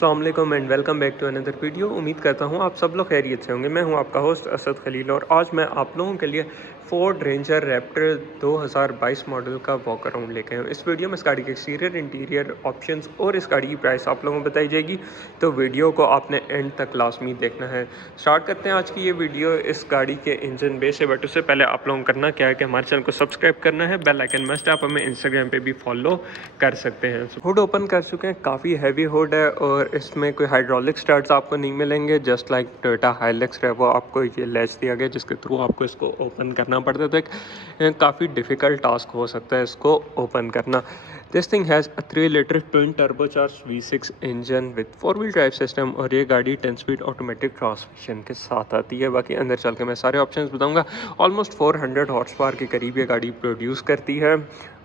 अस्सलाम वालेकुम and welcome back to another video. उम्मीद करता हूँ आप सब लोग खैरियत से होंगे। मैं हूँ आपका होस्ट असद खलील और आज मैं आप लोगों के लिए फोर्ड रेंजर रैप्टर 2022 मॉडल का वॉक अराउंड लेके आया हूँ। इस वीडियो में इस गाड़ी के एक्सटीरियर, इंटीरियर ऑप्शंस और इस गाड़ी की प्राइस आप लोगों को बताई जाएगी, तो वीडियो को आपने एंड तक लाजमी देखना है। स्टार्ट करते हैं आज की ये वीडियो इस गाड़ी के इंजन बे से। बट उससे पहले आप लोगों को करना क्या है कि हमारे चैनल को सब्सक्राइब करना है, बेल आइकन मस्ट। आप हमें इंस्टाग्राम पे भी फॉलो कर सकते हैं। हुड ओपन कर चुके हैं, काफ़ी हैवी हुड है और इसमें कोई हाइड्रोलिक स्टार्ट्स आपको नहीं मिलेंगे। जस्ट लाइक टोयोटा हाइलक्स है, वो आपको ये लैच दिया गया जिसके थ्रू आपको इसको ओपन करना पड़ता है। तो एक काफ़ी डिफ़िकल्ट टास्क हो सकता है इसको ओपन करना। This thing has a 3 litre twin turbocharge V6 engine with 4 wheel drive system और ये गाड़ी 10 स्पीड ऑटोमेटिक ट्रांसमिशन के साथ आती है। बाकी अंदर चल के मैं सारे ऑप्शंस बताऊंगा। ऑलमोस्ट 400 हॉर्स पावर के करीब ये गाड़ी प्रोड्यूस करती है।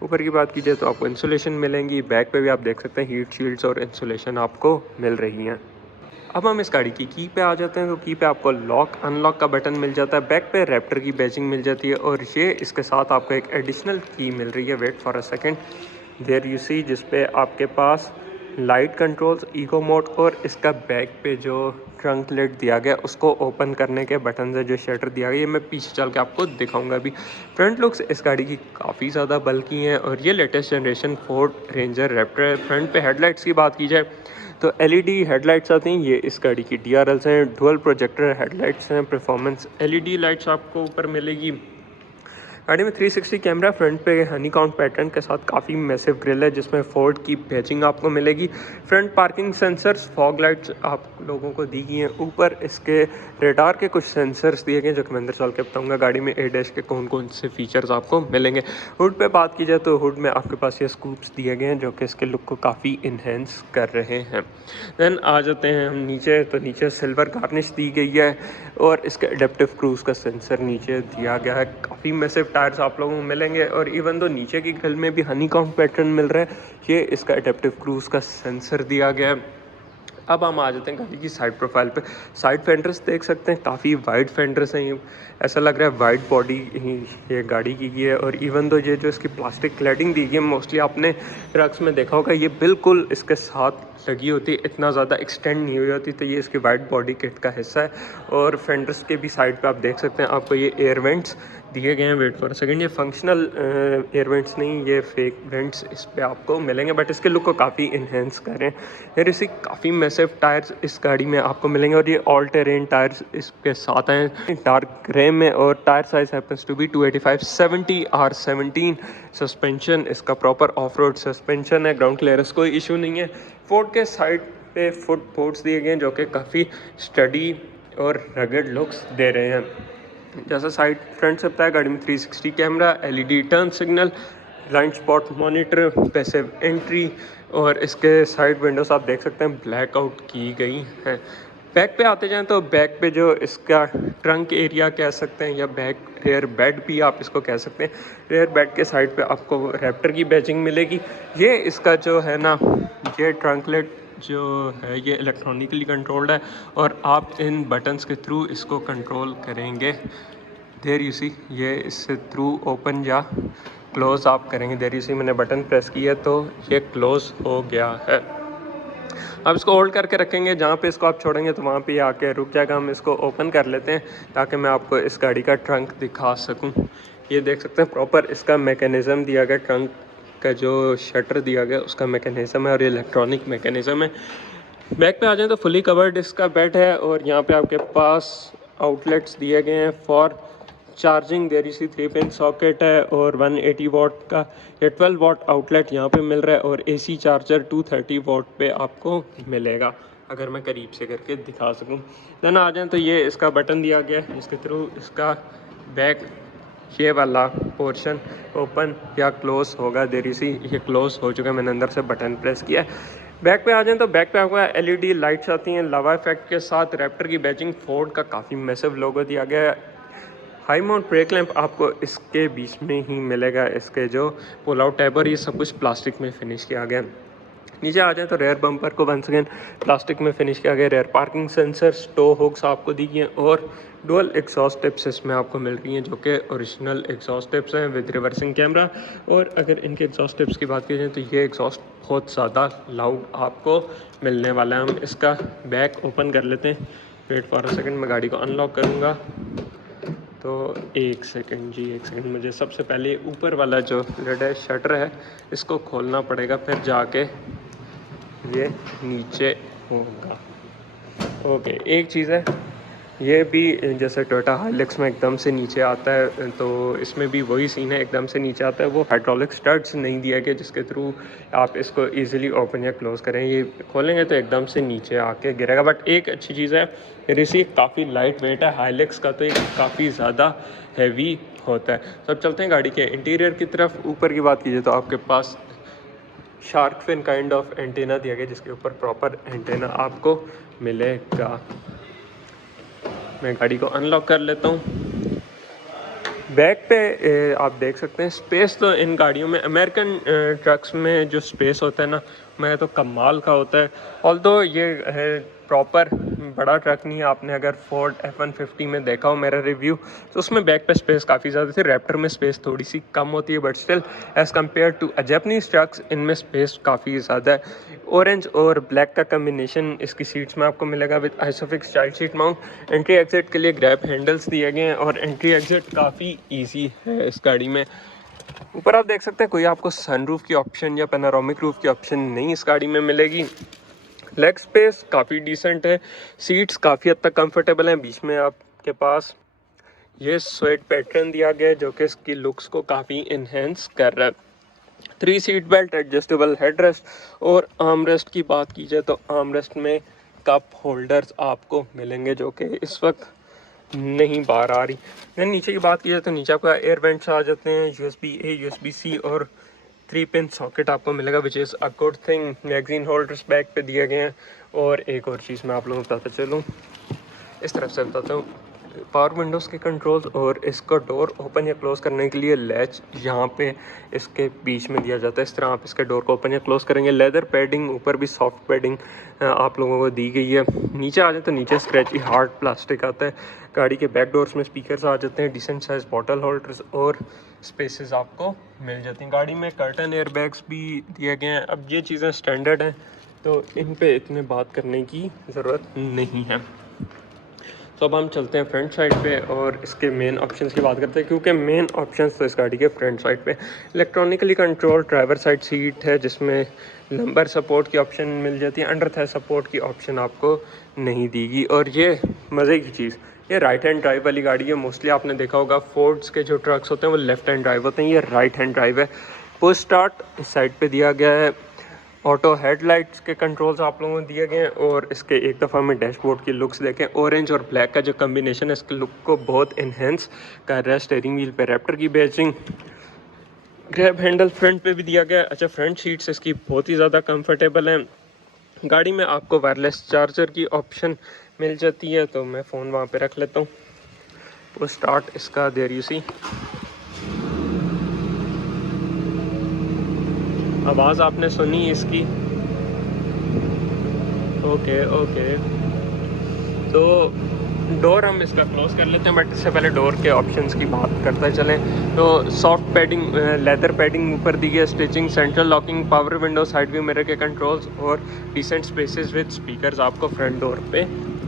ऊपर की बात कीजिए तो आपको इंसुलेशन मिलेंगी, बैक पे भी आप देख सकते हैं हीट शील्ड्स और इंसुलेशन आपको मिल रही हैं। अब हम इस गाड़ी की पे आ जाते हैं। तो की पे आपको लॉक अनलॉक का बटन मिल जाता है, बैक पे रैप्टर की बैजिंग मिल जाती है और ये इसके साथ आपको एक एडिशनल की मिल रही है। Wait for a second, there you see, जिसपे आपके पास लाइट कंट्रोल्स, इको मोड और इसका बैक पे जो ट्रंक लिड दिया गया उसको ओपन करने के बटन है, जो शटर दिया गया, ये मैं पीछे चल के आपको दिखाऊंगा भी। फ्रंट लुक्स इस गाड़ी की काफ़ी ज़्यादा बल्कि हैं और ये latest generation Ford ranger Raptor है। फ्रंट पे हेडलाइट्स की बात की जाए तो एलईडी हेडलाइट्स आती हैं। ये इस गाड़ी की डीआरएल्स हैं, डुअल प्रोजेक्टर हेडलाइट्स हैं, परफॉर्मेंस एलईडी लाइट्स आपको ऊपर मिलेगी। गाड़ी में 360 कैमरा, फ्रंट पे हनी काउंट पैटर्न के साथ काफ़ी मैसिव ग्रिल है जिसमें फोर्ड की बैजिंग आपको मिलेगी। Front parking sensors, fog lights आप लोगों को दी गई हैं। ऊपर इसके रेडार के कुछ सेंसर्स दिए गए जो कि मैं अंदर चल के बताऊँगा गाड़ी में ए डैश के कौन कौन से फीचर्स आपको मिलेंगे। हुड पे बात की जाए तो हुड में आपके पास ये स्कूप्स दिए गए हैं जो कि इसके लुक को काफ़ी इन्हेंस कर रहे हैं। देन आ जाते हैं हम नीचे, तो नीचे सिल्वर गार्निश दी गई है और इसके एडेप्टिव क्रूज़ का सेंसर नीचे दिया गया है। काफ़ी मैसिव टायर्स आप लोगों को मिलेंगे और इवन तो नीचे की ग्रिल में भी हनी काउंट पैटर्न मिल रहा है। ये इसका एडेप्टिव क्रूज़ का सेंसर दिया गया है। अब हम आ जाते हैं गाड़ी की साइड प्रोफाइल पे। साइड फेंडर्स देख सकते हैं, काफ़ी वाइड फेंडर्स हैं। ये ऐसा लग रहा है वाइड बॉडी ही ये गाड़ी की है। और इवन तो ये जो इसकी प्लास्टिक क्लैडिंग दी गई है, मोस्टली आपने ट्रक्स में देखा होगा, ये बिल्कुल इसके साथ लगी होती है, इतना ज़्यादा एक्सटेंड नहीं हुई होती। तो ये इसकी वाइड बॉडी किट का हिस्सा है। और फेंडर्स के भी साइड पे आप देख सकते हैं आपको ये एयर वेंट्स दिए गए हैं। वेट फॉर अ सेकंड, ये फंक्शनल एयर वेंट्स नहीं, ये फेक वेंट्स इस पे आपको मिलेंगे, बट इसके लुक को काफ़ी इन्हेंस करें। यार इसी काफ़ी मैसिव टायर्स इस गाड़ी में आपको मिलेंगे और ये ऑल टेरेन टायर्स इसके साथ हैं डार्क ग्रे में। और tyre size happens to be 285/70 R17। Suspension इसका प्रॉपर ऑफ रोड सस्पेंशन है, ग्राउंड क्लियरेंस कोई इशू नहीं है। फोर्ड के साइड पे फुट बोर्ड्स दिए गए हैं जो कि काफ़ी स्टडी और रगड लुक्स दे रहे हैं। जैसा साइड फ्रंट से बताया, गाड़ी में 360 camera, LED turn signal, blind spot monitor, passive entry और इसके साइड विंडोज आप देख सकते हैं ब्लैक आउट की गई हैं। बैक पे आते जाएं तो बैक पे जो इसका ट्रंक एरिया कह सकते हैं या बैक रेयर बेड भी आप इसको कह सकते हैं। रेयर बेड के साइड पे आपको रैप्टर की बैजिंग मिलेगी। ये इसका जो है ना, ये ट्रंकलेट जो है ये इलेक्ट्रॉनिकली कंट्रोल्ड है और आप इन बटन्स के थ्रू इसको कंट्रोल करेंगे। देयर यू सी, ये इससे थ्रू ओपन या क्लोज़ आप करेंगे। देयर यू सी, मैंने बटन प्रेस किया तो ये क्लोज़ हो गया है। अब इसको होल्ड करके रखेंगे, जहाँ पे इसको आप छोड़ेंगे तो वहाँ पे आके रुक जाएगा। हम इसको ओपन कर लेते हैं ताकि मैं आपको इस गाड़ी का ट्रंक दिखा सकूँ। ये देख सकते हैं प्रॉपर इसका मैकेनिज़्म दिया गया, ट्रंक का जो शटर दिया गया उसका मैकेनिज़्म है और ये इलेक्ट्रॉनिक मैकेनिज़्म है। बैक पे आ जाए तो फुली कवर्ड इसका बेड है और यहाँ पे आपके पास आउटलेट्स दिए गए हैं फॉर चार्जिंग। देयर इसी 3 पिन सॉकेट है और 180 वाट का या 12 वाट आउटलेट यहाँ पे मिल रहा है और एसी चार्जर 230 वाट पे आपको मिलेगा, अगर मैं करीब से करके दिखा सकूँ। देन आ जाए तो ये इसका बटन दिया गया है जिसके थ्रू इसका बैक ये वाला पोर्शन ओपन या क्लोज होगा। देर इसी ये क्लोज हो चुका है, मैंने अंदर से बटन प्रेस किया है। बैक पे आ जाएं तो बैक पे आपको एलईडी लाइट्स आती हैं लावा इफेक्ट के साथ। रैप्टर की बैजिंग, फोर्ड का काफ़ी मैसिव लोगो दिया गया है। हाई माउंट ब्रेक लैंप आपको इसके बीच में ही मिलेगा। इसके जो पुल आउट टैब और ये सब कुछ प्लास्टिक में फिनिश किया गया है। नीचे आ जाए तो रेयर बम्पर को वंस अगेन प्लास्टिक में फिनिश किया गया। Rear parking sensors, tow hooks आपको दी गई हैं और डुअल एग्जॉस्ट टिप्स इसमें आपको मिल रही हैं जो कि ओरिजिनल एग्जॉस्ट टिप्स हैं विद रिवर्सिंग कैमरा। और अगर इनके एग्जॉस्ट टिप्स की बात की जाए तो ये एग्जॉस्ट बहुत ज़्यादा लाउड आपको मिलने वाला है। हम इसका बैक ओपन कर लेते हैं। वेट फॉर अ सेकंड, मैं गाड़ी को अनलॉक करूँगा। तो एक सेकंड जी, एक सेकंड, मुझे सबसे पहले ऊपर वाला जो लिड है, शटर है, इसको खोलना पड़ेगा, फिर जाके ये नीचे होगा। ओके, एक चीज़ है, ये भी जैसे टोयोटा हाइलक्स में एकदम से नीचे आता है, तो इसमें भी वही सीन है, एकदम से नीचे आता है। वो हाइड्रोलिक स्टड्स नहीं दिया गया जिसके थ्रू आप इसको इजीली ओपन या क्लोज़ करें। ये खोलेंगे तो एकदम से नीचे आके गिरेगा। बट एक अच्छी चीज़ है, रिसीव काफ़ी लाइट वेट है। हाइलक्स का तो ये काफ़ी ज़्यादा हैवी होता है। तो अब चलते हैं गाड़ी के इंटीरियर की तरफ। ऊपर की बात कीजिए तो आपके पास shark fin kind of antenna दिया गया जिसके ऊपर प्रॉपर एंटेना आपको मिलेगा। मैं गाड़ी को अनलॉक कर लेता हूँ। बैक पे आप देख सकते हैं स्पेस तो इन गाड़ियों में, अमेरिकन ट्रक्स में जो स्पेस होता है ना, मैं तो कमाल का होता है। ऑल्दो ये है प्रॉपर बड़ा ट्रक नहीं है। आपने अगर फोर्ड F-150 में देखा हो मेरा रिव्यू, तो उसमें बैक पे स्पेस काफ़ी ज़्यादा थी। रैप्टर में स्पेस थोड़ी सी कम होती है, but still as compared to Japanese trucks इनमें स्पेस काफ़ी ज़्यादा है। ऑरेंज और ब्लैक का कम्बिनेशन इसकी सीट्स में आपको मिलेगा with isofix child seat mount. Entry exit के लिए ग्रैब हैंडल्स दिए गए हैं और एंट्री एग्जिट काफ़ी ईजी है इस गाड़ी में। ऊपर आप देख सकते हैं कोई आपको सनरूफ की ऑप्शन या पैनोरामिक रूफ की ऑप्शन नहीं इस गाड़ी में मिलेगी। लेग स्पेस काफ़ी डिसेंट है। सीट्स काफ़ी हद तक कंफर्टेबल हैं। बीच में आपके पास ये स्वेट पैटर्न दिया गया है जो कि इसकी लुक्स को काफ़ी इन्हेंस कर रहा है। 3 सीट बेल्ट, एडजस्टेबल हेडरेस्ट और आर्मरेस्ट की बात की जाए तो आर्मरेस्ट में कप होल्डर्स आपको मिलेंगे जो कि इस वक्त नहीं बाहर आ रही। देन नीचे की बात की जाए तो नीचे आपका एयर वेंट्स आ जाते हैं। USB-A, USB-C और 3 पिन सॉकेट आपको मिलेगा which is a good thing. Magazine holders back पे दिए गए हैं। और एक और चीज़ मैं आप लोगों को बताता चलूँ, इस तरफ से बताता हूँ, पावर विंडोज़ के कंट्रोल्स और इसको डोर ओपन या क्लोज़ करने के लिए लैच यहाँ पे इसके बीच में दिया जाता है। इस तरह आप इसके डोर को ओपन या क्लोज़ करेंगे। लेदर पैडिंग, ऊपर भी सॉफ्ट पैडिंग आप लोगों को दी गई है। नीचे आ जाए तो नीचे स्क्रैची हार्ड प्लास्टिक आता है। गाड़ी के बैक डोर्स में स्पीकर्स आ जाते हैं। डिसेंट साइज बॉटल होल्डर्स और स्पेसेस आपको मिल जाती हैं। गाड़ी में कर्टन एयर बैग्स भी दिए गए हैं। अब ये चीज़ें स्टैंडर्ड हैं तो इन पे इतने बात करने की ज़रूरत नहीं है। तो अब हम चलते हैं फ्रंट साइड पे और इसके मेन ऑप्शंस की बात करते हैं, क्योंकि मेन ऑप्शंस तो इस गाड़ी के फ्रंट साइड पे electronically control driver side seat है जिसमें लंबर सपोर्ट की ऑप्शन मिल जाती है। अंडर थाई सपोर्ट की ऑप्शन आपको नहीं दीगी। और ये मज़े की चीज़, ये राइट हैंड ड्राइव वाली गाड़ी है। मोस्टली आपने देखा होगा फोर्ड्स के जो ट्रक्स होते हैं वो लेफ्ट हैंड ड्राइव होते हैं, ये राइट हैंड ड्राइव है। पुश स्टार्ट इस साइड पे दिया गया है। ऑटो हेडलाइट्स के कंट्रोल्स आप लोगों को दिए गए हैं। और इसके एक दफ़ा में डैशबोर्ड की लुक्स देखें, ऑरेंज और ब्लैक का जो कम्बिनेशन है इसके लुक को बहुत इन्हेंस कर रहा है। स्टीयरिंग व्हील पे रैप्टर की बैजिंग, ग्रैब हैंडल फ्रंट पे भी दिया गया है। अच्छा, फ्रंट सीट्स इसकी बहुत ही ज़्यादा कंफर्टेबल हैं। गाड़ी में आपको वायरलेस चार्जर की ऑप्शन मिल जाती है, तो मैं फ़ोन वहाँ पे रख लेता हूँ। वो स्टार्ट इसका देयर यू सी, आवाज़ आपने सुनी इसकी। ओके ओके, तो डोर हम इसका क्लोज़ कर लेते हैं, बट इससे पहले डोर के ऑप्शंस की बात करते चलें। तो सॉफ्ट पैडिंग, लेदर पैडिंग ऊपर दी है, stitching, central locking, power window, side view mirror के कंट्रोल्स और डिसेंट स्पेसेस विद स्पीकर्स आपको फ्रंट डोर पे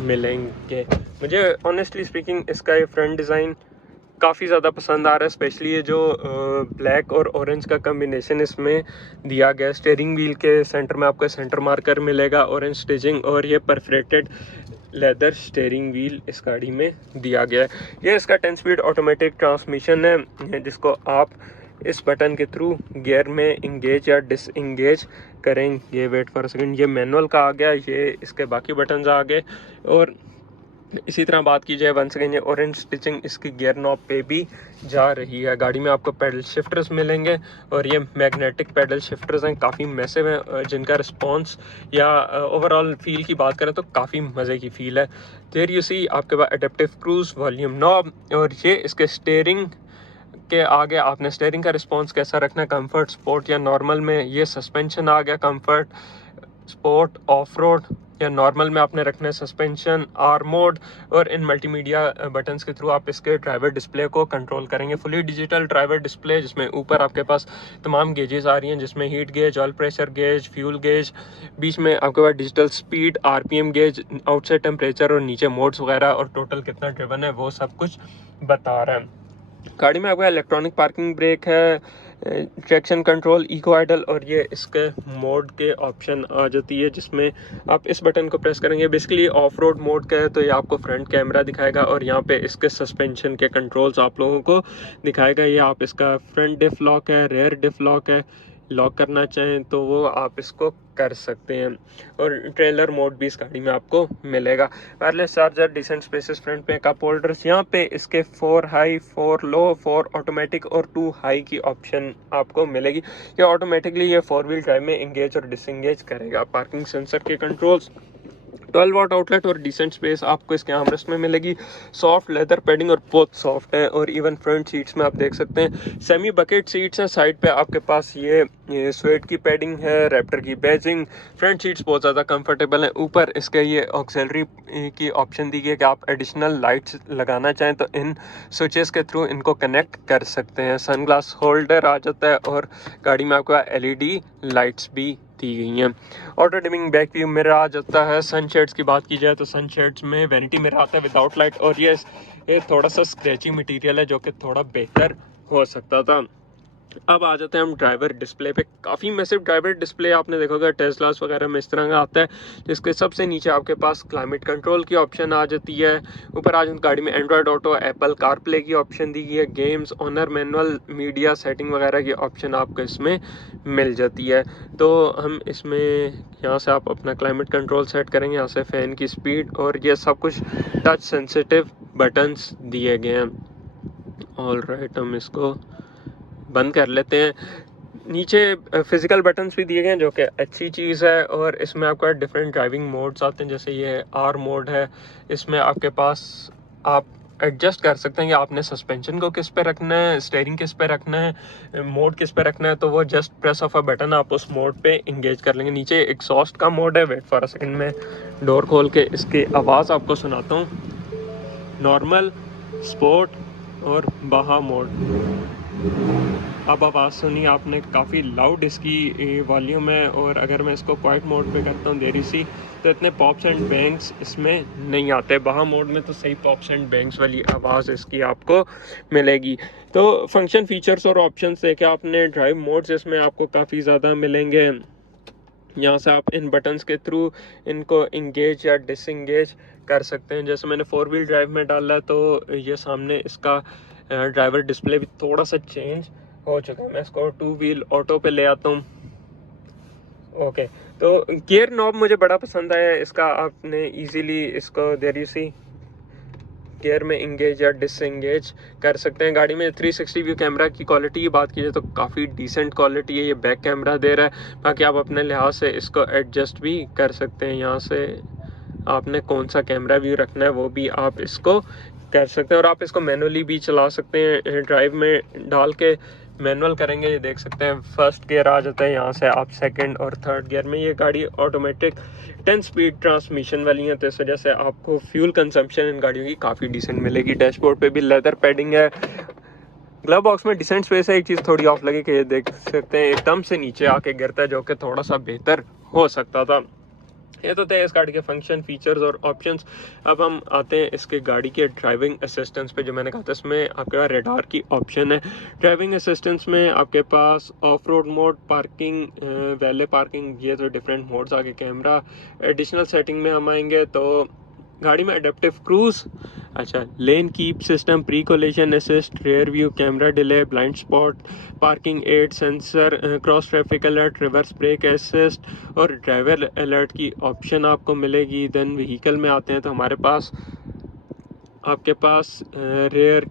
मिलेंगे। मुझे ऑनेस्टली स्पीकिंग इसका ये फ्रंट डिज़ाइन काफ़ी ज़्यादा पसंद आ रहा है, स्पेशली ये जो ब्लैक और ऑरेंज का कम्बिनेशन इसमें दिया गया है। स्टीयरिंग व्हील के सेंटर में आपको सेंटर मार्कर मिलेगा, ऑरेंज स्टिचिंग, और ये परफोरेटेड लेदर स्टीयरिंग व्हील इस गाड़ी में दिया गया है। ये इसका 10 स्पीड ऑटोमेटिक ट्रांसमिशन है जिसको आप इस बटन के थ्रू गियर में इंगेज या डिसएंगेज करेंगे। वेट फॉर अ सेकंड, ये मैनुअल का आ गया, ये इसके बाकी बटन्स आ गए। और इसी तरह बात की जाए वंस अगेन, ये ऑरेंज स्टिचिंग इसकी गियर नॉब पे भी जा रही है। गाड़ी में आपको पैडल शिफ्टर्स मिलेंगे और ये मैग्नेटिक पैडल शिफ्टर्स हैं, काफ़ी मैसिव हैं, जिनका रिस्पांस या ओवरऑल फील की बात करें तो काफ़ी मज़े की फ़ील है। देयर यू सी आपके पास एडेप्टिव क्रूज़, वॉल्यूम नॉब, और ये इसके स्टीयरिंग के आगे आपने स्टीयरिंग का रिस्पॉन्स कैसा रखना है, कंफर्ट, स्पोर्ट या नॉर्मल में। ये सस्पेंशन आ गया, कंफर्ट, स्पोर्ट, ऑफ रोड या नॉर्मल में आपने रखना है सस्पेंशन, आर मोड। और इन मल्टीमीडिया बटन्स के थ्रू आप इसके ड्राइवर डिस्प्ले को कंट्रोल करेंगे। फुली डिजिटल ड्राइवर डिस्प्ले जिसमें ऊपर आपके पास तमाम गेजेस आ रही हैं, जिसमें heat gauge, oil pressure gauge, fuel gauge, बीच में आपके पास digital speed, RPM gauge, outside temperature और नीचे मोड्स वगैरह और टोटल कितना ड्रिवन है वो सब कुछ बता रहा है। गाड़ी में आपका इलेक्ट्रॉनिक पार्किंग ब्रेक है, ट्रैक्शन कंट्रोल, इको आइडल और ये इसके मोड के ऑप्शन आ जाती है, जिसमें आप इस बटन को प्रेस करेंगे। बेसिकली ऑफ रोड मोड का है, तो ये आपको फ्रंट कैमरा दिखाएगा और यहाँ पे इसके सस्पेंशन के कंट्रोल्स आप लोगों को दिखाएगा। ये आप इसका फ्रंट डिफ लॉक है, रेयर डिफ लॉक है, लॉक करना चाहें तो वो आप इसको कर सकते हैं। और ट्रेलर मोड भी इस गाड़ी में आपको मिलेगा। Wireless charger, decent spaces front पे, कप होल्डर्स, यहाँ पे इसके 4 हाई, 4 लो, 4 ऑटोमेटिक और 2 हाई की ऑप्शन आपको मिलेगी। ये ऑटोमेटिकली ये 4 व्हील ड्राइव में इंगेज और डिसंगेज करेगा। पार्किंग सेंसर के कंट्रोल्स, 12 वाट आउटलेट और डिसेंट स्पेस आपको इसके आर्मरेस्ट में मिलेगी। सॉफ्ट लेदर पैडिंग और बहुत सॉफ्ट है। और इवन फ्रंट सीट्स में आप देख सकते हैं सेमी बकेट सीट्स हैं। साइड पे आपके पास ये स्वेट की पैडिंग है, रैप्टर की बैजिंग। फ्रंट सीट्स बहुत ज़्यादा कंफर्टेबल हैं। ऊपर इसके ये ऑक्सिलरी की ऑप्शन दी गई है कि आप एडिशनल लाइट्स लगाना चाहें तो इन स्विचेस के थ्रू इनको कनेक्ट कर सकते हैं। सनग्लास होल्डर आ जाता है और गाड़ी में आपको एलईडी लाइट्स भी दी गई हैं। Auto dimming back view mirror आ जाता है। सनशेड्स की बात की जाए तो सनशेड्स में वैनिटी मिरर आता है विदाउट लाइट, और ये थोड़ा सा स्क्रैची मटेरियल है जो कि थोड़ा बेहतर हो सकता था। अब आ जाते हैं हम ड्राइवर डिस्प्ले पे। काफ़ी मैसिव ड्राइवर डिस्प्ले आपने देखा होगा टेस्लास वगैरह में इस तरह का आता है, जिसके सबसे नीचे आपके पास क्लाइमेट कंट्रोल की ऑप्शन आ जाती है। ऊपर आ जाती गाड़ी में एंड्रॉयड ऑटो, एप्पल कारप्ले की ऑप्शन दी गई है। Games, owner manual, media setting वगैरह की ऑप्शन आपको इसमें मिल जाती है। तो हम इसमें यहाँ से आप अपना क्लाइमेट कंट्रोल सेट करेंगे, यहाँ से फ़ैन की स्पीड, और ये सब कुछ टच सेंसिटिव बटन्स दिए गए हैं। ऑल राइट, हम इसको बंद कर लेते हैं। नीचे फिजिकल बटन्स भी दिए गए हैं जो कि अच्छी चीज़ है। और इसमें आपका डिफरेंट ड्राइविंग मोड्स आते हैं, जैसे ये आर मोड है। इसमें आपके पास आप एडजस्ट कर सकते हैं कि आपने सस्पेंशन को किस पे रखना है, स्टीयरिंग किस पे रखना है, मोड किस पे रखना है, तो वो just press of a button आप उस मोड पे इंगेज कर लेंगे। नीचे एग्जॉस्ट का मोड है। वेट फॉर अ सेकंड, में डोर खोल के इसकी आवाज़ आपको सुनाता हूँ। नॉर्मल, स्पोर्ट और बाहा मोड। अब आवाज़ सुनी आपने, काफ़ी लाउड इसकी वॉल्यूम है। और अगर मैं इसको क्वाइट मोड पे करता हूँ देरी सी, तो इतने पॉप्स एंड बैंग्स इसमें नहीं आते। बाहा मोड में तो सही पॉप्स एंड बैंग्स वाली आवाज़ इसकी आपको मिलेगी। तो फंक्शन, फीचर्स और ऑप्शंस देखे आपने। ड्राइव मोड्स इसमें आपको काफ़ी ज़्यादा मिलेंगे। यहाँ से आप इन बटन्स के थ्रू इनको इंगेज या डिसंगेज कर सकते हैं। जैसे मैंने 4 व्हील ड्राइव में डाला है तो ये सामने इसका ड्राइवर डिस्प्ले भी थोड़ा सा चेंज हो चुका है। मैं इसको 2 व्हील ऑटो पे ले आता हूँ। ओके, तो गियर नॉब मुझे बड़ा पसंद आया इसका। आपने इजीली इसको देर यू सी गियर में इंगेज या डिसंगेज कर सकते हैं। गाड़ी में 360 व्यू कैमरा की क्वालिटी की बात की जाए तो काफ़ी डिसेंट क्वालिटी है। ये बैक कैमरा दे रहा है, बाकी आप अपने लिहाज से इसको एडजस्ट भी कर सकते हैं। यहाँ से आपने कौन सा कैमरा व्यू रखना है वो भी आप इसको कर सकते हैं। और आप इसको मैनुअली भी चला सकते हैं। ड्राइव में डाल के मैनुअल करेंगे, ये देख सकते हैं फर्स्ट गियर आ जाता है। यहाँ से आप सेकंड और थर्ड गियर में, ये गाड़ी ऑटोमेटिक 10 स्पीड ट्रांसमिशन वाली है, तो इस वजह से आपको फ्यूल कंजम्पशन इन गाड़ियों की काफ़ी डिसेंट मिलेगी। डैशबोर्ड पे भी लेदर पैडिंग है। ग्लव बॉक्स में डिसेंट स्पेस है। एक चीज़ थोड़ी ऑफ लगी कि ये देख सकते हैं एकदम से नीचे आके गिरता है, जो कि थोड़ा सा बेहतर हो सकता था। ये तो थे इस गाड़ी के फंक्शन, फीचर्स और ऑप्शंस। अब हम आते हैं इसके गाड़ी के ड्राइविंग असिस्टेंस पे। जो मैंने कहा था इसमें आपके पास रेडार की ऑप्शन है। ड्राइविंग असिस्टेंस में आपके पास off road mode, parking, valet parking, ये तो डिफरेंट मोड्स आगे। कैमरा एडिशनल सेटिंग में हम आएंगे तो गाड़ी में अडेप्टिव क्रूज, अच्छा, lane keep system, pre collision assist, rear view camera delay, blind spot, parking aid sensor, cross traffic alert, reverse brake assist और ड्राइवर अलर्ट की ऑप्शन आपको मिलेगी। देन व्हीकल में आते हैं तो हमारे पास आपके पास रेयर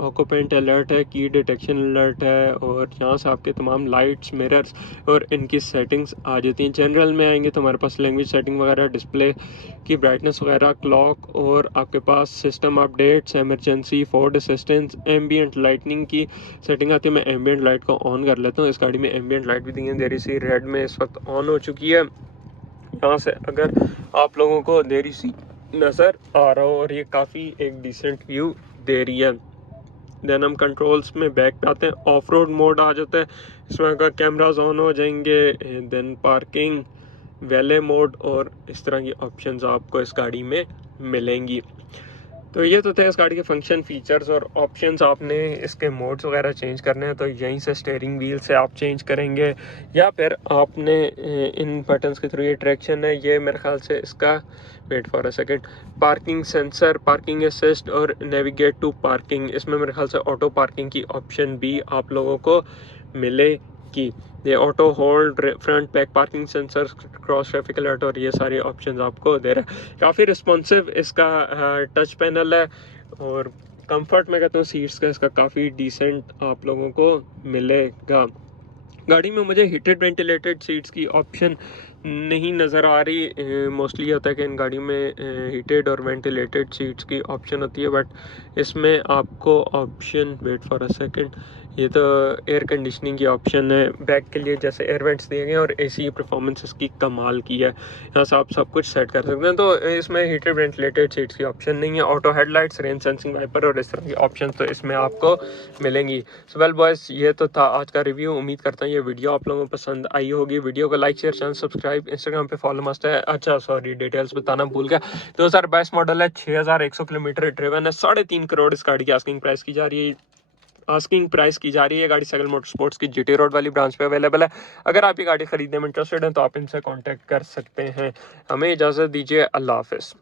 ऑक्यूपेंट अलर्ट है, की डिटेक्शन अलर्ट है, और यहाँ से आपके तमाम लाइट्स, मिरर्स और इनकी सेटिंग्स आ जाती हैं। जनरल में आएंगे तो हमारे पास लैंग्वेज सेटिंग वगैरह, डिस्प्ले की ब्राइटनेस वगैरह, क्लॉक, और आपके पास system updates, emergency, Ford assistance, ambient lightning की सेटिंग आती है। मैं एम्बियंट लाइट को ऑन कर लेता हूँ। इस गाड़ी में एम्बियंट लाइट भी दी है, देरी सी रेड में इस वक्त ऑन हो चुकी है। यहाँ से अगर आप लोगों को देरी सी नज़र आ रहा हो और ये काफ़ी एक डिसेंट व्यू दे रही है। देन हम कंट्रोल्स में बैक पे आते हैं, ऑफ रोड मोड आ जाता है, इसमें अगर कैमराज ऑन हो जाएंगे। देन पार्किंग, वैले मोड और इस तरह की ऑप्शंस आपको इस गाड़ी में मिलेंगी। तो ये तो थे इस गाड़ी के फंक्शन, फीचर्स और ऑप्शंस। आपने इसके मोड्स वगैरह चेंज करने हैं तो यहीं से स्टीयरिंग व्हील से आप चेंज करेंगे, या फिर आपने इन बटन्स के थ्रू, ये ट्रैक्शन है, ये मेरे ख्याल से इसका, wait for a second, parking sensor, parking assist और नेविगेट टू पार्किंग, इसमें मेरे ख्याल से ऑटो पार्किंग की ऑप्शन भी आप लोगों को मिलेगी। ये auto hold, front back parking sensor, cross traffic alert और ये सारे ऑप्शंस आपको दे रहा है। काफ़ी रिस्पॉन्सिव इसका टच पैनल है, और कंफर्ट में कहता हूँ सीट्स का इसका काफ़ी डिसेंट आप लोगों को मिलेगा। गाड़ी में मुझे हीटेड वेंटिलेटेड सीट्स की ऑप्शन नहीं नज़र आ रही। मोस्टली होता है कि इन गाड़ी में हीटेड और वेंटिलेटेड सीट्स की ऑप्शन होती है, बट इसमें आपको option, wait for a second, ये तो एयर कंडीशनिंग की ऑप्शन है। बैक के लिए जैसे एयर वेंट्स दिए गए हैं, और एसी परफॉर्मेंस इसकी कमाल की है, यहाँ से आप सब कुछ सेट कर सकते हैं। तो इसमें हीटेड वेंटिलेटेड सीट्स की ऑप्शन नहीं है। Auto headlights, rain sensing wiper और इस तरह की ऑप्शन तो इसमें आपको मिलेंगी। सो वेल बॉयज़, ये तो था आज का रिव्यू। उम्मीद करता हूँ ये वीडियो आप लोगों को पसंद आई होगी। वीडियो को like, share, channel subscribe, Instagram पे फॉलो मस्ट है। अच्छा सॉरी, डिटेल्स बताना भूल गया। 2022 मॉडल है, 6100 किलोमीटर ड्रिवन है, 3.5 करोड़ इस गाड़ी की आस्किंग प्राइस की जा रही है। गाड़ी साइकिल मोटर स्पोर्ट्स की जीटी रोड वाली ब्रांच पे अवेलेबल है। अगर आप ये गाड़ी खरीदने में इंटरेस्टेड हैं तो आप इनसे कांटेक्ट कर सकते हैं। हमें इजाज़त दीजिए, अल्लाह हाफिज़।